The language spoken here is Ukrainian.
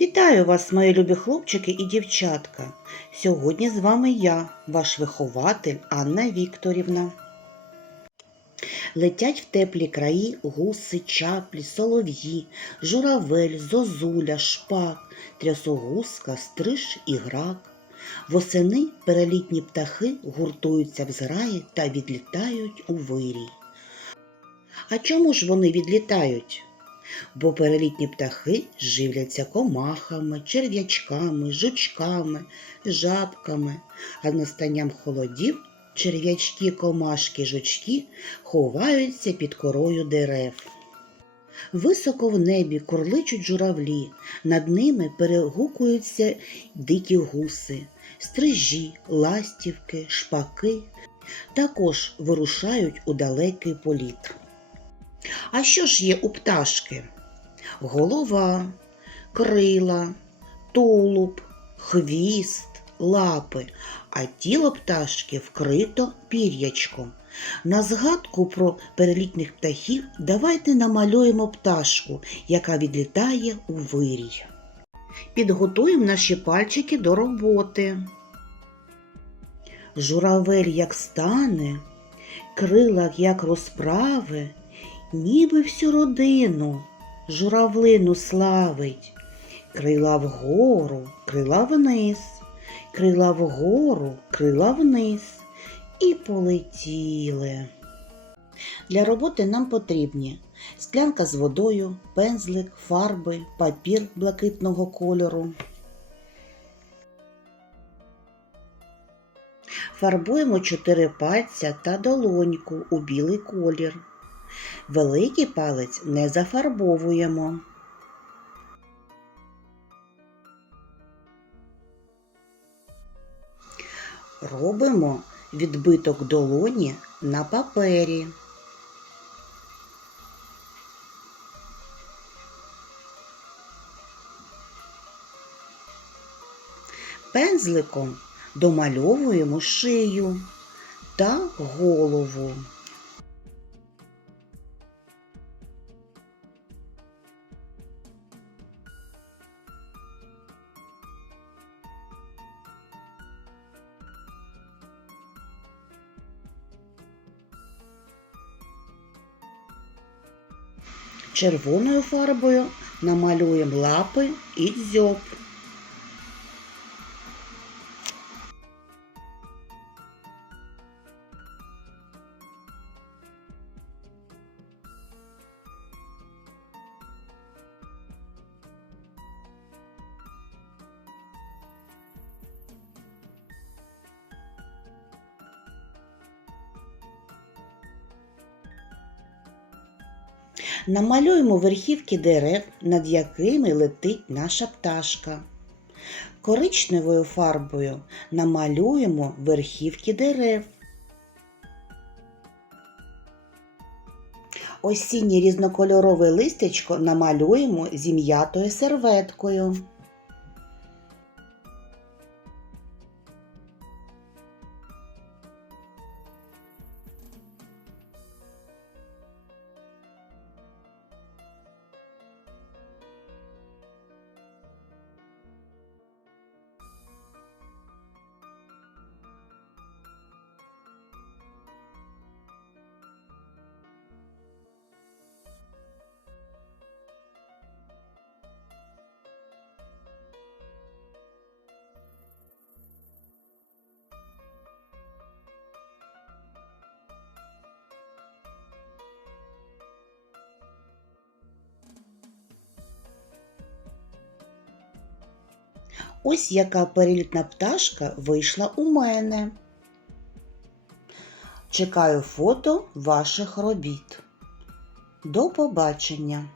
Вітаю вас, мої любі хлопчики і дівчатка. Сьогодні з вами я, ваш вихователь Анна Вікторівна. Летять в теплі краї гуси, чаплі, солов'ї, журавель, зозуля, шпак, трясогузка, стриж і грак. Восени перелітні птахи гуртуються в зграї та відлітають у вирій. А чому ж вони відлітають? Бо перелітні птахи живляться комахами, черв'ячками, жучками, жабками, а настанням холодів черв'ячки, комашки, жучки ховаються під корою дерев. Високо в небі курличуть журавлі, над ними перегукуються дикі гуси, стрижі, ластівки, шпаки, також вирушають у далекий політ. А що ж є у пташки? Голова, крила, тулуб, хвіст, лапи, а тіло пташки вкрито пір'ячком. На згадку про перелітних птахів давайте намалюємо пташку, яка відлітає у вирій. Підготуємо наші пальчики до роботи. Журавель як стане, крила як розправи, ніби всю родину журавлину славить. Крила вгору, крила вниз, крила вгору, крила вниз і полетіли. Для роботи нам потрібні склянка з водою, пензлик, фарби, папір блакитного кольору. Фарбуємо чотири пальця та долоньку у білий колір. Великий палець не зафарбовуємо. Робимо відбиток долоні на папері. Пензликом домальовуємо шию та голову. Червоною фарбою намалюємо лапи і дзьоб. Намалюємо верхівки дерев, над якими летить наша пташка. Коричневою фарбою намалюємо верхівки дерев. Осіннє різнокольорове листячко намалюємо зім'ятою серветкою. Ось яка перелітна пташка вийшла у мене. Чекаю фото ваших робіт. До побачення!